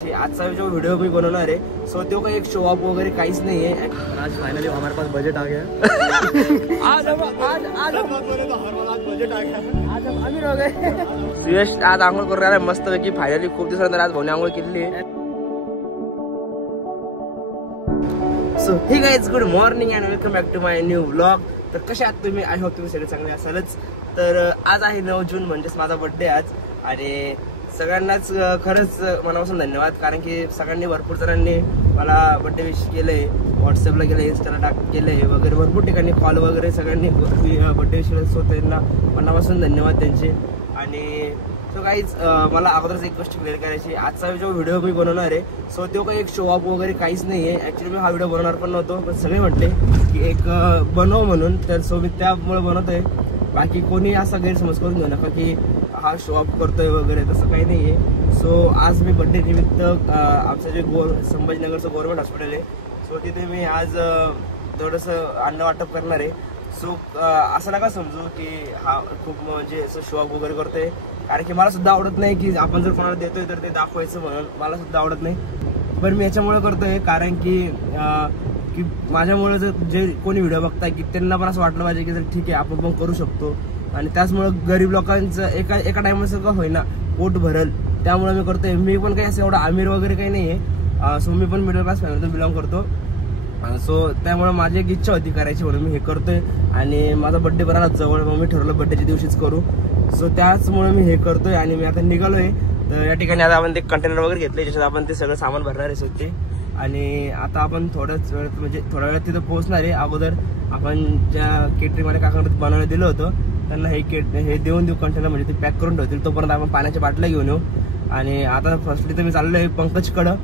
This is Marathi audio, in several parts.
आजचा जो व्हिडिओ मी बनवणार आहे सो तो काही एक शो ऑफ वगैरे काहीच नाही आहे। आज फाइनली हमारे पास बजट आ गया। आज बजट आ गया। आज हम अमीर हो गए। सुयश आज आंघोळ करून आला मस्त पैकी फायनली खूप दिवसानंतर आज भाऊने आंघोळ केली आहे। So hey guys good morning and welcome back to my new vlog. तर कसे आहात तुम्ही? आय होप तुम्ही सगळे चांगले असालच। तर आज आहे 9 जून म्हणजेच माझा बर्थडे आज आणि सगळ्यांनाच खरंच मनापासून धन्यवाद, कारण की सगळ्यांनी भरपूर जणांनी मला बर्थडे विश केलंय, व्हॉट्सअपला केलं, इंस्टाला केलंय वगैरे भरपूर ठिकाणी कॉल वगैरे सगळ्यांनी बर्थडे विश केलं। सो त्यांना मनापासून धन्यवाद त्यांचे। आणि सो काहीच मला अगोदरच एक गोष्ट क्लिअर करायची, आजचा जो व्हिडिओ मी बनवणार आहे सो तो काही एक शो ऑफ वगैरे काहीच नाही आहे। ॲक्च्युली मी हा व्हिडिओ बनवणार पण नव्हतो, पण सगळे म्हटले की एक बनव म्हणून, तर सो मी त्यामुळे बनवतोय। बाकी कोणी असा गैरसमज करून घेऊ नका की हा शो ऑफ करतोय वगैरे, तसं काही नाही आहे। सो आज मी बर्थडे निमित्त आमचं जे संभाजीनगरचं गव्हर्नमेंट हॉस्पिटल आहे सो तिथे मी आज थोडंसं अन्न वाटप करणार आहे। सो असं नका समजू की हा खूप म्हणजे असं शो ऑफ वगैरे करतोय, कारण की मला सुद्धा आवडत नाही की आपण जर कोणाला देतोय तर ते दाखवायचं म्हणून, मला सुद्धा आवडत नाही। पण मी याच्यामुळे करतोय कारण की माझ्यामुळे जर जे कोणी व्हिडिओ बघताय की त्यांना पण असं वाटलं पाहिजे की जर ठीक आहे आपण पण करू शकतो, आणि त्याचमुळे गरीब लोकांचं एका टायमाला सगळं होईना पोट भरल, त्यामुळे मी करतोय। मी पण काही असं एवढं आमिर वगैरे काही नाही आहे। सो मी पण मिडल क्लास फॅमिलीतून बिलॉंग करतो। सो त्यामुळे माझी एक इच्छा होती करायची म्हणून मी हे करतोय, आणि माझा बर्थडे पण आला जवळ, मग मी ठरवलं बर्थडेच्या दिवशीच करू। सो त्याचमुळे मी हे करतोय आणि मी आता निघालोय। तर या ठिकाणी आता आपण ते कंटेनर वगैरे घेतले ज्याच्यात आपण ते सगळं सामान भरणार आहे स्वतः, आणि आता आपण थोड्याच वेळात म्हणजे थोड्या वेळात तिथं पोहोचणार आहे। अगोदर आपण ज्या केटरिंगवाल्या काकांना बनवायला दिलं होतं त्यांना हे देऊन देऊ कंटेनर, म्हणजे ते पॅक करून ठेवतील, तोपर्यंत आपण पाण्याच्या बाटल्या घेऊन येऊ। आणि आता फर्स्टली तर मी चाललोय पंकजकडं,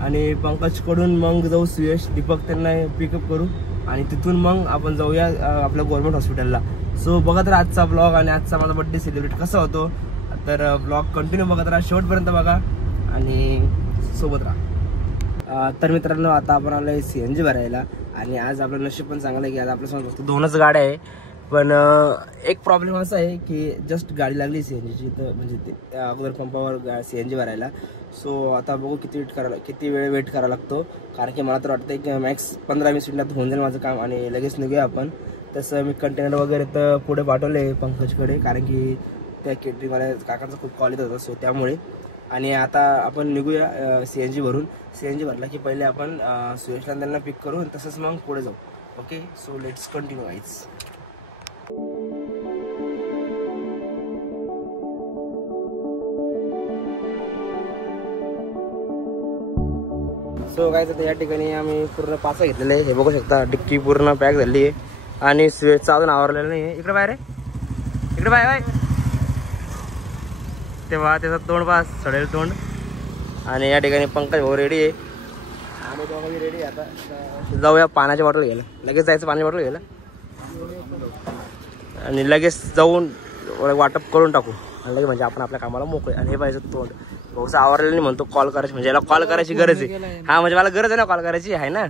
आणि पंकजकडून मग जाऊ सुयश दीपक त्यांना पिकअप करू, आणि तिथून मग आपण जाऊया आपल्या गव्हर्नमेंट हॉस्पिटलला। सो बघत राहा आजचा ब्लॉग आणि आजचा माझा बर्थडे सेलिब्रेट कसा होतो, तर ब्लॉग कंटिन्यू बघत राहा, शेवटपर्यंत बघा आणि सोबत राहा। तर मित्रांनो आता आपण आलोय CNG भरायला, आणि आज आपलं नशीब पण चांगलं आहे की आज आपल्यासमोर फक्त 2च गाड्या आहे। पण एक प्रॉब्लेम असा आहे की जस्ट गाडी लागली CNGची, तर म्हणजे ते अगोदर पंपावर CNG भरायला। सो आता बघू किती वेळ वेट करावा लागतो, कारण की मला तर वाटतं की मॅक्स 15-20 मिनिटात होऊन जाईल माझं काम आणि लगेच निघूया आपण। तसं मी कंटेनर वगैरे तर पुढे पाठवले पंकजकडे, कारण की त्या केटरिंगवाल्या काकांचा खूप कॉल येत होता, सो त्यामुळे। आणि आता आपण निघूया CNG भरून। CNG भरला की पहिले आपण सुयशला त्यांना पिक करू, तसंच मग पुढे जाऊ। Okay, so let's continue guys. So काय तर या ठिकाणी आम्ही पूर्ण पाचा घेतलेले आहे, हे बघू शकता डिक्की पूर्ण पॅक झाली आहे, आणि सुयशचा अजून आवरलेला नाही आहे। इकडे बाहेर आहे, इकडे बाय तेव्हा त्याचं तोंड पास सडेल तोंड। आणि या ठिकाणी पंकज भाऊ रेडी आहे, आम्ही दोघंही रेडी आहे। आता जाऊया पाण्याची बॉटल घ्यायला, लगेच जायचं पाण्याची बॉटल घ्यायला, आणि लगेच जाऊन वाटप करून टाकू, आणि लगेच म्हणजे आपण आपल्या कामाला मोकळे। आणि हे पाहिजे तोंड भाऊचं आवरलेलं नाही म्हणतो कॉल करायची, म्हणजे याला कॉल करायची गरज आहे। हा म्हणजे मला गरज आहे ना कॉल करायची, आहे ना?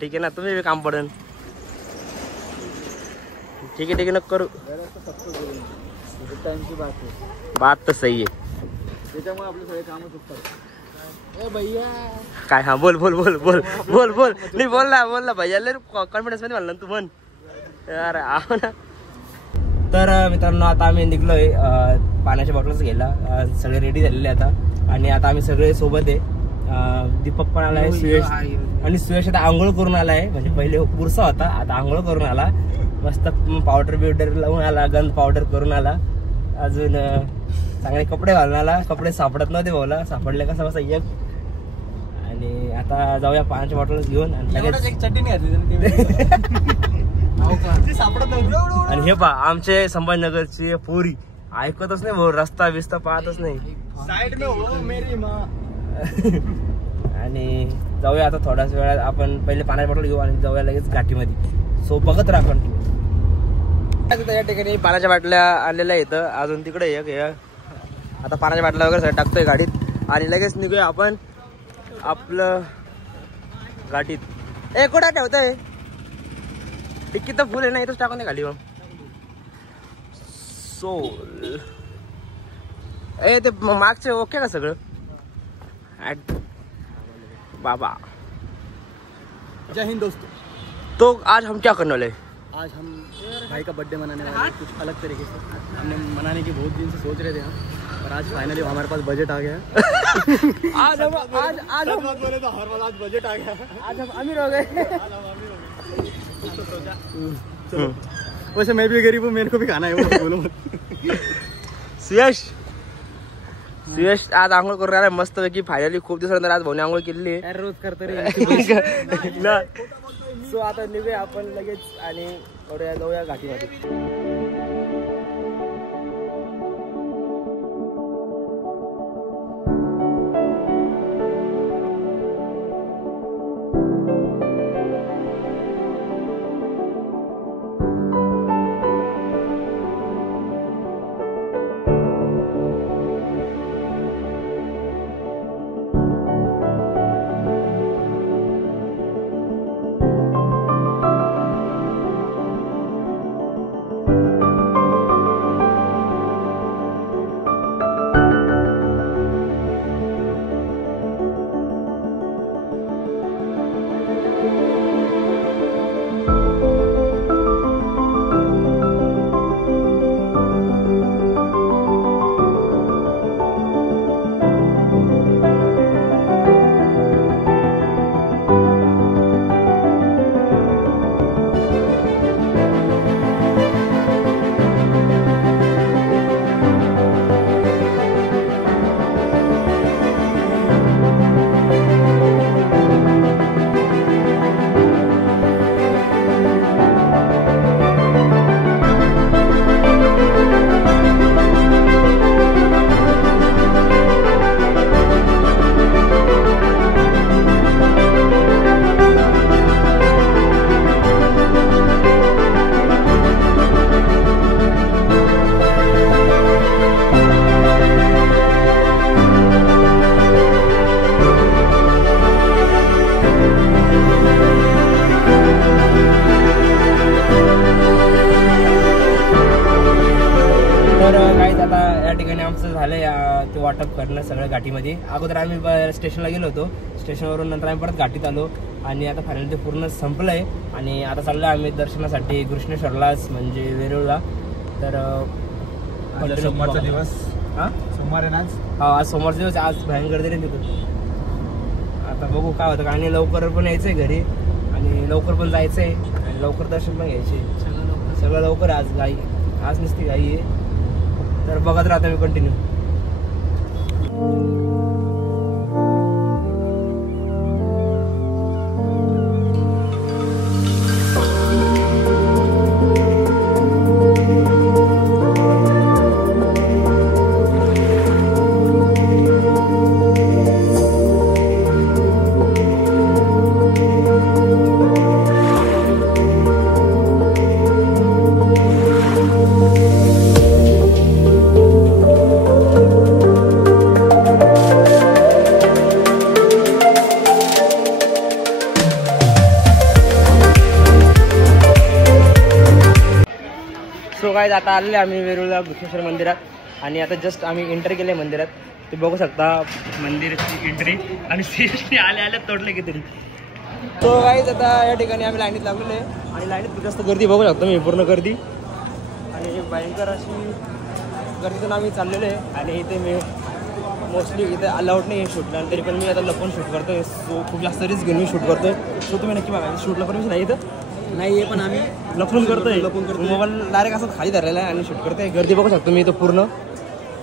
ठीक आहे ना, तुम्ही काम पडेल, ठीक आहे नको करू, बात तर सही आहे, त्याच्यामुळे आपले सगळे कामं चुकतात। ए भैया काय? हा बोल बोल बोल बोल बोल बोल नाही बोल ना भैया, कॉन्फिडन्स मध्ये म्हणलं तू म्हण यार, आहो ना। तर मित्रांनो आता आम्ही निघलोय पाण्याच्या बॉटल्स घ्यायला, सगळे रेडी झालेले आता, आणि आता आम्ही सगळे सोबत आहे। दीपक पण आलाय, सुयश, आणि सुयश आता आंघोळ करून आलाय, म्हणजे पहिले पुरसा होता आता आंघोळ करून आला, मस्त पावडर बिवडर लावून आला, गंध पावडर करून आला, अजून चांगले कपडे घालून आला। कपडे सापडत नव्हते भाऊला, सापडले कसा बसा एक। आणि आता जाऊया पाण्याच्या बॉटल्स घेऊन, आणि लगेच एक चटणी घातली आणि हे पहा आमचे संभाजीनगरची पोरी ऐकतच नाही भाऊ, रस्ता बिस्ता पाहतच नाही, साइड में हो मेरी माँ। आणि जाऊया आता थोड्याच वेळात आपण पहिले पाण्याची बॉटल घेऊ आणि जाऊया लगेच घाटीमध्ये। सो बघत राहा कंटिन्यू। या ठिकाणी पाण्याच्या बाटल्या आणलेल्या इथं, अजून तिकडे एक हे आता पाण्याच्या बाटल्या वगैरे सगळं टाकतोय गाडीत, आणि लगेच निघूया आपण आपलं गाडीत। ए कुठं ठेवतोय? टिक्की तर फुल आहे ना, इथंच टाकून दे खाली मग। सो ए ते मागचे ओके का सगळं? बाबा। जय हिंद दोस्तों। तो आज हम क्या करने वाले? आज हम भाई का बर्थडे मनाने वाले हैं, कुछ अलग तरीके से। हमने मनाने की बहुत दिन से सोच रहे थे हम, पर आज फाइनली हमारे पास बजट आ गया है। आज हम बोले तो हर आज बजट आ गया, आज हम अमीर हो गए। चलो, वैसे मैं भी गरीब हूँ, मेरे को भी खाना है, वो बोलो मत। सुयश आज आंघोळ करून आलाय मस्त पैकी फायनली। खूप दिवसानंतर आज भाऊने आंघोळ केलेली आहे। रोज करतो रे ना। सो आता निघूया आपण लगेच आणि जाऊया घाटीमध्ये। ते वाटप करणं सगळं घाटीमध्ये। अगोदर आम्ही स्टेशनला गेलो होतो, स्टेशनवरून नंतर आम्ही परत घाटीत आलो आणि आता फायनली ते पूर्ण संपलंय आणि आता चाललो आम्ही दर्शनासाठी कृष्णेश्वरला म्हणजे वेरूळला। तर सोमवारचा दिवस, सोमवार आहे ना आज? हा, आज सोमवारचा दिवस, आज भयंकर गर्दी तिथं। आता बघू काय होतं, आणि लवकर पण यायचंय घरी आणि लवकर पण जायचंय आणि लवकर दर्शन पण घ्यायचे। सगळं लवकर आज गाई, आज नुसती गाई आहे। तर बघत राहतो मी कंटिन्यू। आता आलेले आम्ही वेरूळला कृष्णेश्वर मंदिरात आणि आता जस्ट आम्ही एंटर केले मंदिरात। ते बघू शकता मंदिराची एंट्री आणि सीरियसली आल्या तोडले किती। तो गाईज आता या ठिकाणी आम्ही लाईनीत लागलेलो आहे आणि लाईनीत जास्त गर्दी बघू शकतो मी, पूर्ण गर्दी आणि भयंकर अशी गर्दीतून आम्ही चाललेलो आहे। आणि इथे मी मोस्टली इथे अलाउड नाही शूटला, तरी पण मी आता लपून शूट करतोय। सो खूप जास्त रिस्क घेऊन मी शूट करतोय। सो तुम्ही नक्की बघा, शूटला परमिशन नाही इथं नाही आहे, पण आम्ही लपून करतोय। मोबाईल डायरेक्ट असं खाली धरलेला आहे आणि शूट करतोय। गर्दी बघू शकतो मी इथं, पूर्ण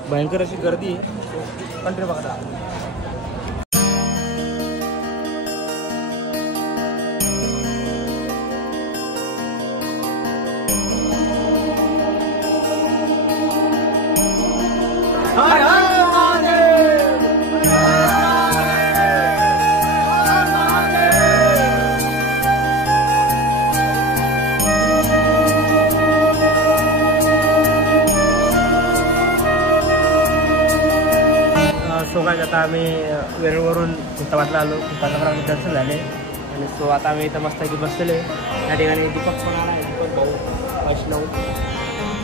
भयंकर अशी गर्दी आहे। कंटिन्यू बघा। सो काय आता आम्ही वेरूळवरून खुलताबादला आलो, खुलताबादला आम्ही दर्शन झाले आणि सो आता आम्ही इथं मस्तपैकी बसलेलो आहे। त्या ठिकाणी दीपक पण आला आहे, दीपक भाऊ, वैष्णव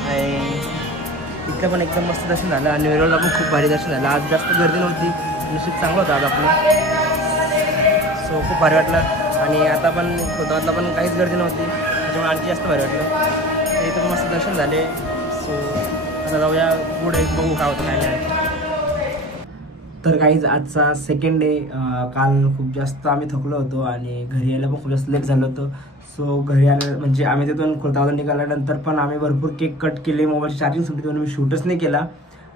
आणि इथलं पण एकदम मस्त दर्शन झालं आणि वेरूळला पण खूप भारी दर्शन झालं। आज जास्त गर्दी नव्हती, निश्चित चांगलं होतं आज आपलं। सो खूप भारी वाटलं आणि आता पण खुलताबादला पण काहीच गर्दी नव्हती त्याच्यामुळे आणखी जास्त भारी वाटलं. इथं पण मस्त दर्शन झाले. सो आता जाऊया पुढे बघू काय होतं काय नाही. तर काहीच आजचा सेकंड डे. काल खूप जास्त आम्ही थकलो होतो आणि घरी यायला पण खूप जास्त लेट झालं होतं. सो घरी आलं म्हणजे आम्ही तिथून खुलताबादला निघाल्यानंतर पण आम्ही भरपूर केक कट केले. मोबाईलची चार्जिंग सुटली म्हणून मी शूटच नाही केला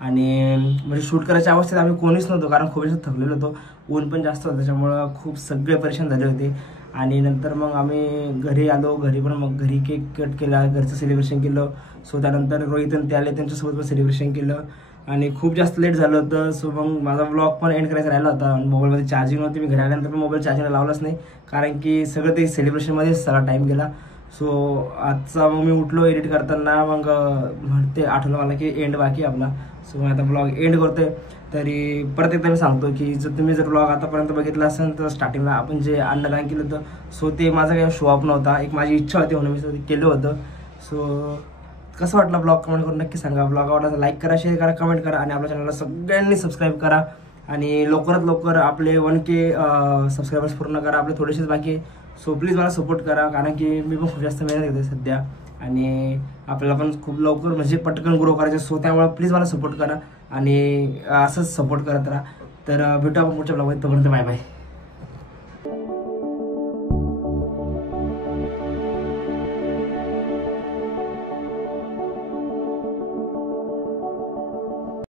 आणि म्हणजे शूट करायच्या अवस्थेत आम्ही कोणीच नव्हतो कारण खूप जास्त थकलेलो होतो. ऊन पण जास्त होतं त्याच्यामुळं खूप सगळे परेशान झाले होते. आणि नंतर मग आम्ही घरी आलो. घरी पण मग घरी केक कट केला, घरचं सेलिब्रेशन केलं. सो त्यानंतर रोहित ते आले, त्यांच्यासोबत पण सेलिब्रेशन केलं आणि खूप जास्त लेट झालं होतं. सो मग माझा व्लॉग पण एंड करायचा राहिला होता आणि मोबाईलमध्ये चार्जिंग नव्हती. मी घरी आल्यानंतर पण मोबाईल चार्जिंगला लावलाच नाही कारण की सगळं ते सेलिब्रेशनमध्येच सगळा टाईम गेला. सो आजचा मग मी उठलो एडिट करताना मग ते आठवलं मला की एंड बाकी आपला. सो मी आता ब्लॉग एंड करतोय. तरी परत एकदा मी सांगतो की जर तुम्ही जर ब्लॉग आतापर्यंत बघितला असेल तर स्टार्टिंगला आपण जे अन्नदान केलं होतं सो ते माझा काही शो अप नव्हता, एक माझी इच्छा होती म्हणून मी ते केलं होतं. सो कसं वाटलं ब्लॉग कमेंट करून नक्की सांगा. ब्लॉग आवडला लाईक करा, शेअर करा, कमेंट करा आणि आपल्या चॅनलला सगळ्यांनी सबस्क्राईब करा आणि लवकरात लवकर आपले 1K सबस्क्रायबर्स पूर्ण करा. आपले थोडेसेच बाकी. सो प्लीज मला सपोर्ट करा कारण की मी पण खूप जास्त मेहनत घेतो सध्या आणि आपल्याला पण खूप लवकर म्हणजे पटकन ग्रो करायचे. सो त्यामुळे प्लीज मला सपोर्ट करा आणि असंच सपोर्ट करत राहा. तर भेटू आपण पुढच्या ब्लॉगमध्ये. तोपर्यंत बाय बाय.